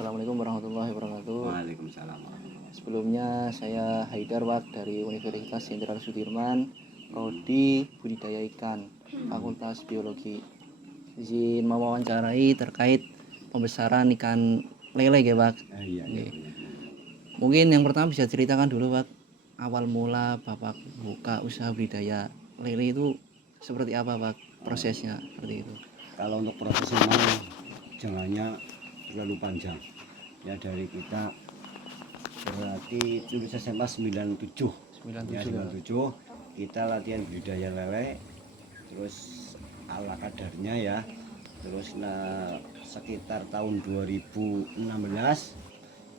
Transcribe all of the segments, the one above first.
Assalamualaikum warahmatullahi wabarakatuh. Waalaikumsalam warahmatullahi wabarakatuh. Sebelumnya saya Haidar Wak dari Universitas Jenderal Sudirman, Prodi Budidaya Ikan, Fakultas Biologi. Izin mewawancarai terkait pembesaran ikan lele ya, Pak. Iya, Oke. benar. Mungkin yang pertama bisa ceritakan dulu, Pak, awal mula Bapak buka usaha budidaya lele itu seperti apa, Pak? Prosesnya seperti itu. Kalau untuk proses memang jalannya terlalu panjang. Ya dari kita berarti lulus SMA 97. Ya 97 ya, Pak. 97 kita latihan budidaya lele terus ala kadarnya ya. Terus sekitar tahun 2016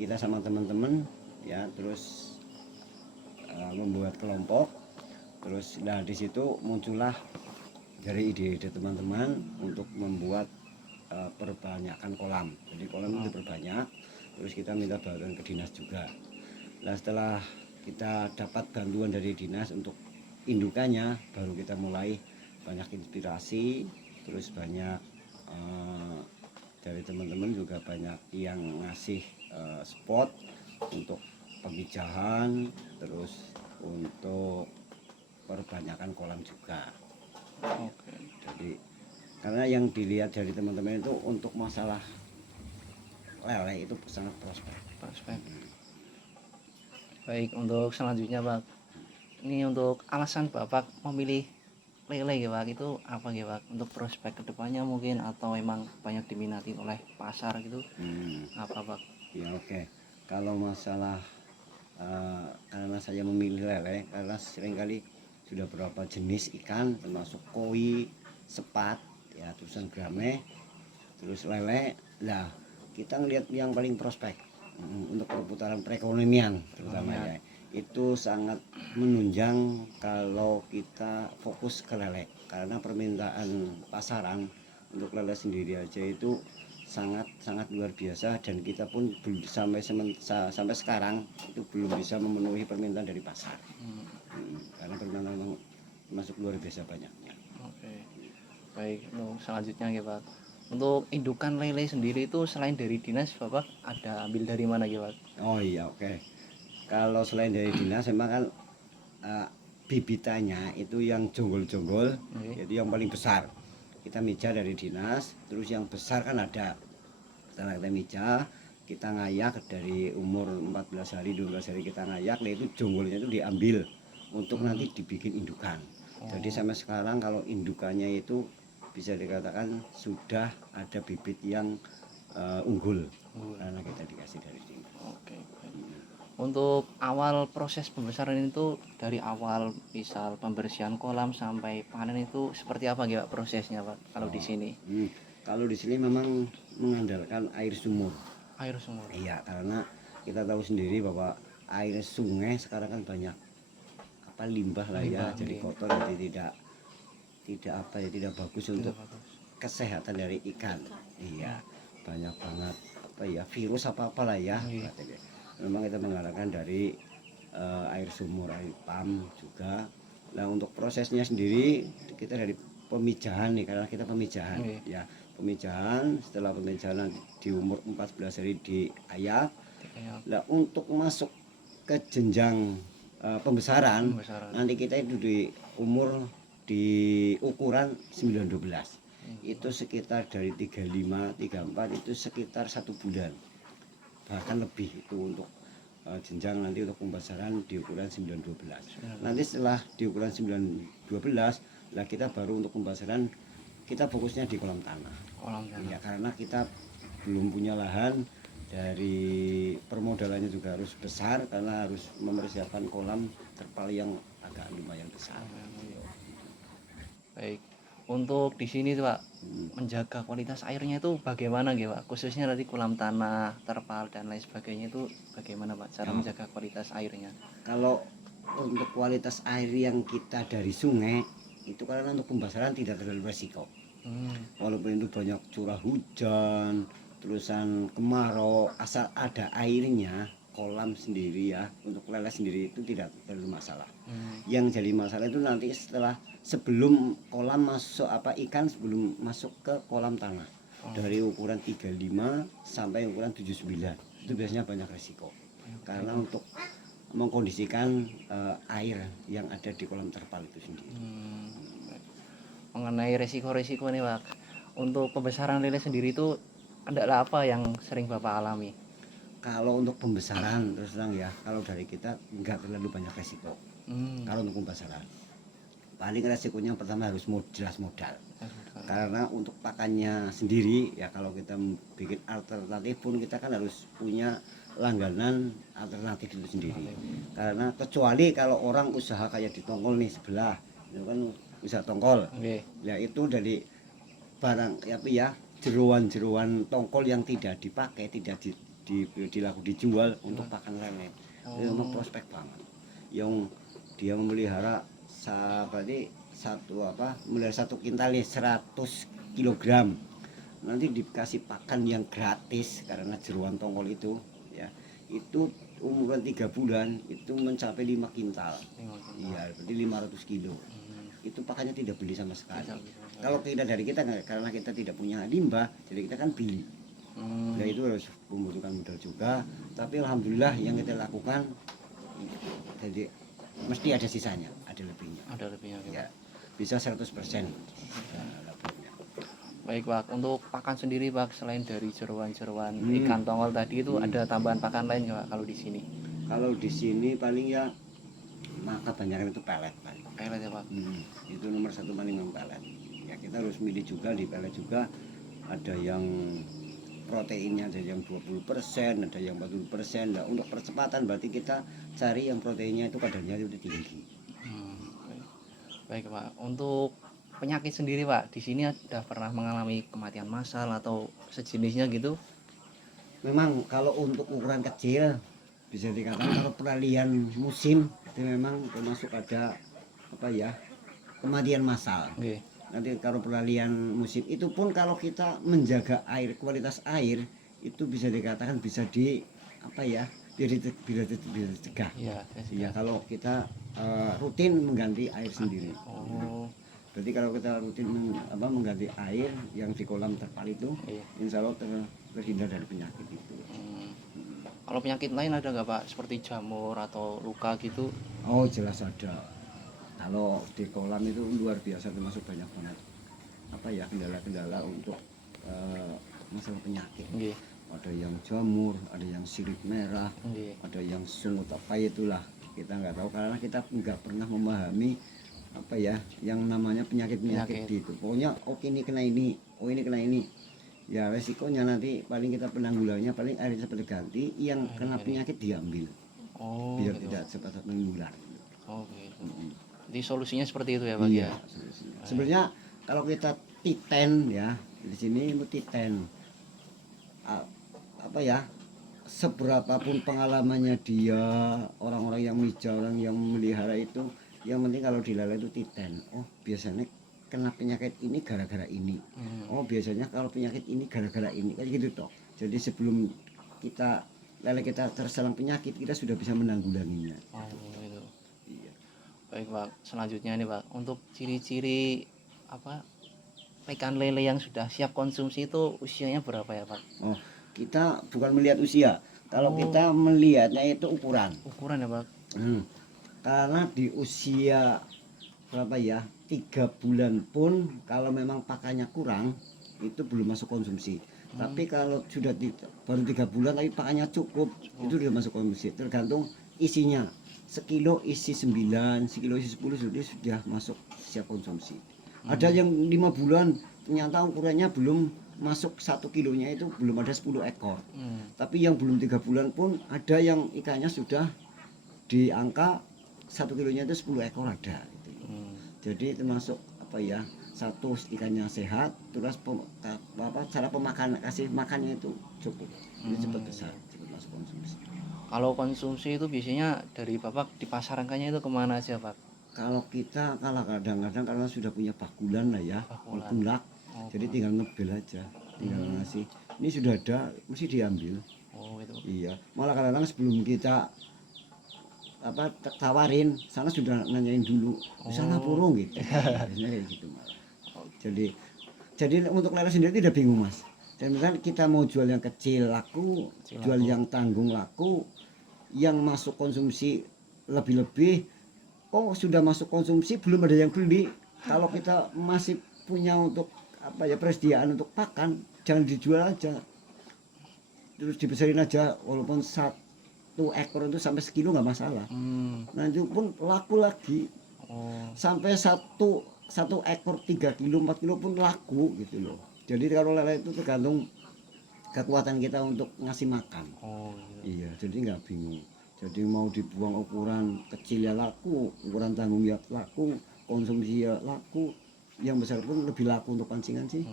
kita sama teman-teman ya terus membuat kelompok. Terus di situ muncullah dari ide-ide teman-teman untuk membuat perbanyakan kolam. Jadi kolam itu diperbanyak, terus kita minta bantuan ke dinas juga. Nah setelah kita dapat bantuan dari dinas untuk indukannya, baru kita mulai banyak inspirasi, terus banyak dari teman-teman juga banyak yang ngasih spot untuk pemijahan, terus untuk perbanyakan kolam juga. Oke. Jadi karena yang dilihat dari teman-teman itu untuk masalah lele itu sangat prospek. Baik, untuk selanjutnya, Pak. Ini untuk alasan Bapak memilih lele ya, Pak, itu apa ya, Pak? Untuk prospek kedepannya mungkin atau emang banyak diminati oleh pasar gitu? Apa, Pak? Ya oke. Kalau masalah karena saya memilih lele karena seringkali sudah beberapa jenis ikan termasuk koi, sepat, ya terusan grame, terus lele. Lah kita ngelihat yang paling prospek untuk perputaran perekonomian terutama ya. Itu sangat menunjang kalau kita fokus ke lele karena permintaan pasaran untuk lele sendiri aja itu sangat luar biasa dan kita pun belum sampai sekarang itu belum bisa memenuhi permintaan dari pasar. Karena permintaan masuk luar biasa banyaknya. Oke. Baik, untuk selanjutnya ya, Pak. Untuk indukan lele sendiri itu selain dari dinas, Bapak ada ambil dari mana ya, Pak? Oh iya oke. Kalau selain dari dinas memang kan bibitannya itu yang jonggol-jonggol, jadi yang paling besar kita mija dari dinas. Terus yang besar kan ada setelah kita mija kita ngayak dari umur 14 hari 12 hari kita ngayak, nah itu jonggolnya itu diambil untuk nanti dibikin indukan. Jadi sampai sekarang kalau indukannya itu bisa dikatakan sudah ada bibit yang unggul karena kita dikasih dari sini. Oke. Untuk awal proses pembesaran itu dari awal misal pembersihan kolam sampai panen itu seperti apa ya, Pak, prosesnya, Pak? Kalau di sini? Kalau di sini memang mengandalkan air sumur. Air sumur. Iya, karena kita tahu sendiri bahwa air sungai sekarang kan banyak limbah lah ya, jadi kotor, jadi tidak bagus untuk kesehatan dari ikan. Iya, banyak banget virus apalah ya. Memang kita mengandalkan dari air sumur, air pam juga. Nah untuk prosesnya sendiri kita dari pemijahan nih, karena kita pemijahan ya. Pemijahan, setelah pemijahan di umur 14 hari diayak. Nah untuk masuk ke jenjang pembesaran nanti kita itu di umur di ukuran 9-12 itu sekitar dari 35-34 itu sekitar 1 bulan bahkan lebih itu untuk jenjang nanti untuk pembesaran di ukuran 9-12. Nanti setelah di ukuran 9-12 lah kita baru untuk pembesaran kita fokusnya di kolam tanah. Ya karena kita belum punya lahan, dari permodalannya juga harus besar karena harus mempersiapkan kolam terpal yang agak lumayan besar. Baik. Untuk di sini tuh, Pak, menjaga kualitas airnya itu bagaimana gitu, Pak? Khususnya tadi kolam tanah, terpal dan lain sebagainya itu bagaimana, Pak, cara menjaga kualitas airnya? Kalau untuk kualitas air yang kita dari sungai itu karena untuk pembesaran tidak terlalu resiko. Walaupun itu banyak curah hujan, terusan kemarau, asal ada airnya, kolam sendiri ya, untuk lele sendiri itu tidak terlalu masalah. Yang jadi masalah itu nanti sebelum kolam masuk ikan sebelum masuk ke kolam tanah. dari ukuran 35 sampai ukuran 79 itu biasanya banyak resiko karena untuk mengkondisikan air yang ada di kolam terpal itu sendiri. Mengenai resiko-resiko nih Pak, untuk pembesaran lele sendiri itu adalah apa yang sering Bapak alami? Kalau untuk pembesaran terus terang ya, kalau dari kita nggak terlalu banyak resiko. Kalau untuk pembesaran paling resikonya yang pertama harus jelas modal. Karena untuk pakannya sendiri ya, kalau kita bikin alternatif pun kita kan harus punya langganan alternatif itu sendiri. Karena kecuali kalau orang usaha kayak di Tongkol nih sebelah, itu kan usaha Tongkol. Ya itu dari barang ya jeruan-jeruan Tongkol yang tidak dipakai, tidak dilaku dijual untuk pakan lele. Itu memang prospek banget. Yang dia memelihara melihara satu kintal ya 100 kilogram, nanti dikasih pakan yang gratis karena jeruan Tongkol itu ya, itu umuran 3 bulan itu mencapai 5 kintal. Iya, berarti 500 kilo. Itu pakannya tidak beli sama sekali. Kalau kita dari kita karena kita tidak punya limbah, jadi kita kan beli. Nah itu harus membutuhkan modal juga, tapi alhamdulillah yang kita lakukan jadi mesti ada sisanya, ada lebihnya. Ada lebihnya Ya, bisa 100%. Baik Pak, untuk pakan sendiri Pak, selain dari jeruan-jeruan ikan tongkol tadi itu ada tambahan pakan lain nggak Pak kalau di sini? Kalau di sini paling ya maka banyak itu pelet paling. Pelet ya Pak? Itu nomor satu paling yang pelet. Ya kita harus milih juga, di pelet juga ada yang proteinnya ada yang 20%, ada yang 40%. Nah, untuk percepatan berarti kita cari yang proteinnya itu kadarnya itu tinggi. Baik Pak, untuk penyakit sendiri Pak, di sini ada pernah mengalami kematian massal atau sejenisnya gitu? Memang kalau untuk ukuran kecil bisa dikatakan kalau peralihan musim itu memang termasuk ada kematian massal. Nanti kalau peralihan musim itu pun kalau kita menjaga air, kualitas air itu bisa dikatakan bisa dicegah. Ya kalau kita rutin mengganti air sendiri. Berarti kalau kita rutin mengganti air yang di kolam terpal itu, insya Allah terhindar dari penyakit itu. Kalau penyakit lain ada nggak Pak, seperti jamur atau luka gitu? Oh jelas ada. Kalau di kolam itu luar biasa, termasuk banyak banget kendala-kendala untuk masalah penyakit. Ada yang jamur, ada yang sirip merah, ada yang sungut itulah kita nggak tahu karena kita nggak pernah memahami yang namanya penyakit itu. Pokoknya ini kena ini, ini kena ini. Ya resikonya nanti paling kita penanggulannya paling air seperti ganti, yang kena penyakit diambil biar tidak cepat menular. Jadi solusinya seperti itu ya Pak? Iya, sebenarnya kalau kita titen ya di sini itu titen seberapapun pengalamannya dia, orang-orang yang mijau, orang yang melihara itu, yang penting kalau di lele itu titen. Oh biasanya kena penyakit ini gara-gara ini. Oh biasanya kalau penyakit ini gara-gara ini, kayak gitu toh. Jadi sebelum lele kita terserang penyakit, kita sudah bisa menanggulanginya. Baik Pak, selanjutnya nih Pak, untuk ciri-ciri ikan lele yang sudah siap konsumsi itu usianya berapa ya Pak? Oh, kita bukan melihat usia. Kalau kita melihatnya itu ukuran. Ukuran ya Pak? Karena di usia 3 bulan pun kalau memang pakannya kurang itu belum masuk konsumsi. Tapi kalau sudah baru 3 bulan tapi pakannya cukup, itu sudah masuk konsumsi. Tergantung isinya. Sekilo isi 9, sekilo isi 10 sudah masuk siap konsumsi. Ada yang 5 bulan ternyata ukurannya belum masuk 1 kilonya, itu belum ada 10 ekor. Tapi yang belum 3 bulan pun ada yang ikannya sudah di angka 1 kilonya itu 10 ekor ada. Jadi termasuk satu ikannya sehat, terus cara kasih makannya itu cukup, jadi cepat besar, cepat masuk konsumsi. Kalau konsumsi itu biasanya dari Bapak dipasarkannya itu kemana aja Pak? Kalau kita kadang-kadang karena sudah punya bakulan lah ya, bakulak, jadi tinggal ngebel aja, tinggal ngasih. Ini sudah ada, mesti diambil. Iya, malah kadang-kadang sebelum kita tawarin, sana sudah nanyain dulu, bisa lapor gitu, biasanya kayak gitu malah. Jadi untuk lele sendiri tidak bingung Mas. Dan misalkan kita mau jual yang kecil laku, jual yang tanggung laku, yang masuk konsumsi lebih-lebih, oh sudah masuk konsumsi belum ada yang beli. Kalau kita masih punya untuk apa ya persediaan untuk pakan, jangan dijual aja, terus dibesarin aja, walaupun 1 ekor itu sampai sekilo nggak masalah. Nah itu pun laku lagi. Sampai satu ekor 3 kilo 4 kilo pun laku gitu loh. Jadi kalau lele itu tergantung kekuatan kita untuk ngasih makan. Iya, jadi nggak bingung. Jadi mau dibuang ukuran kecil ya laku, ukuran tanggung ya laku, konsumsi ya laku, yang besar pun lebih laku untuk pancingan sih.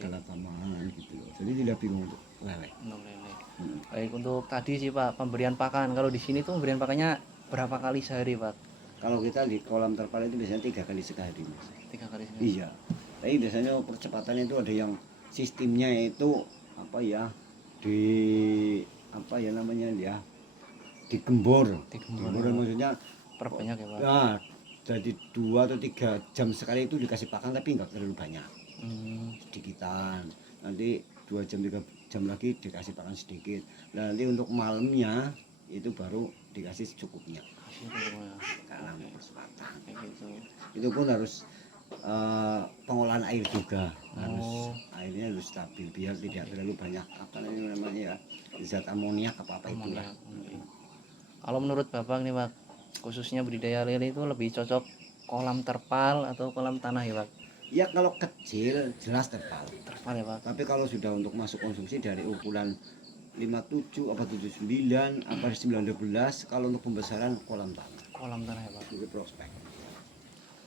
Karena tambahan gitu loh. Jadi tidak bingung untuk lele. Baik, untuk tadi sih Pak, pemberian pakan. Kalau di sini tuh pemberian pakannya berapa kali sehari Pak? Kalau kita di kolam terpal itu biasanya 3 kali sehari. 3 kali sehari. Iya. Tapi biasanya percepatannya itu ada yang sistemnya itu apa ya, di apa ya namanya ya, digembor. Digembor maksudnya Perbanyak ya Pak? Nah, jadi 2 atau 3 jam sekali itu dikasih pakan tapi nggak terlalu banyak. Sedikitan. Nanti 2 jam 3 jam lagi dikasih pakan sedikit. Nah, nanti untuk malamnya itu baru dikasih secukupnya. Karena percepatan. Itu pun harus pengolahan air juga, harus airnya harus stabil biar tidak terlalu banyak apa namanya ya, zat amoniak apa itulah. Kalau menurut Bapak nih Pak, khususnya budidaya lele itu lebih cocok kolam terpal atau kolam tanah ya Pak? Ya kalau kecil jelas terpal. Terpal ya Pak. Tapi kalau sudah untuk masuk konsumsi dari ukuran 57 apa 79 apa 19, kalau untuk pembesaran kolam tanah. Kolam tanah ya Pak. Itu prospek.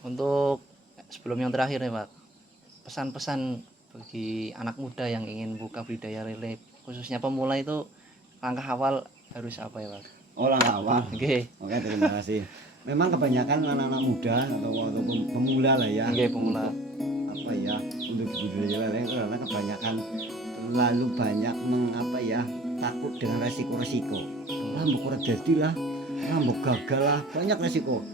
Untuk sebelum yang terakhir nih Pak, pesan-pesan bagi anak muda yang ingin buka budidaya lele, khususnya pemula itu langkah awal harus apa ya Pak? Langkah awal. Oke, terima kasih. Memang kebanyakan anak-anak muda atau pemula lah ya. Pemula. Apa ya, untuk budidaya lele karena kebanyakan terlalu banyak mengapa ya, takut dengan resiko-resiko. Mbok ora jadi lah, mbok gagal lah, banyak resiko.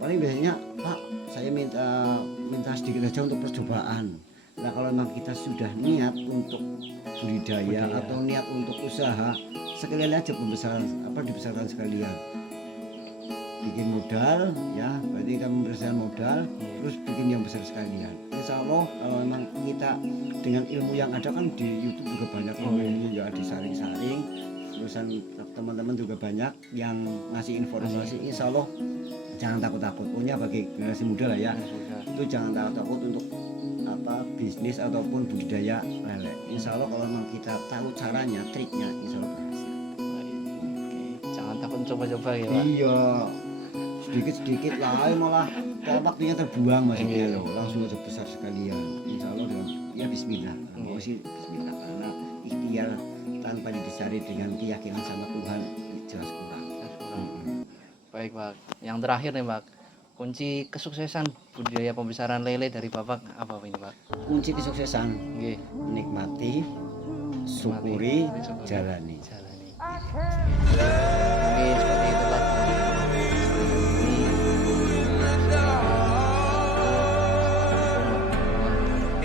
Paling biasanya Pak, saya minta sedikit aja untuk percobaan. Nah kalau memang kita sudah niat untuk budidaya atau niat untuk usaha, sekalian aja pembesaran dibesarkan sekalian. Bikin modal ya, berarti kita membesarkan modal, terus bikin yang besar sekalian. Insya Allah kalau memang kita dengan ilmu yang ada kan di YouTube juga banyak ilmu ya, disaring-saring. Terusan teman-teman juga banyak yang ngasih informasi. Insya Allah jangan takut-takut, punya bagi generasi muda lah ya, itu jangan takut-takut untuk apa bisnis ataupun budidaya lele. Insya Allah kalau memang kita tahu caranya, triknya, insya Allah berhasil. Jangan takut coba-coba ya Pak. Iya, sedikit-sedikit lah, malah kalau waktunya terbuang maksudnya loh, langsung aja besar sekalian. Insya Allah dengan ya Bismillah, sih Bismillah, karena ikhtiar tanpa didasari dengan keyakinan sama Tuhan jelas kurang. Baik Pak, yang terakhir nih Pak, kunci kesuksesan budidaya pembesaran lele dari Bapak apa ini Pak? Kunci kesuksesan nikmati, syukuri, jalani.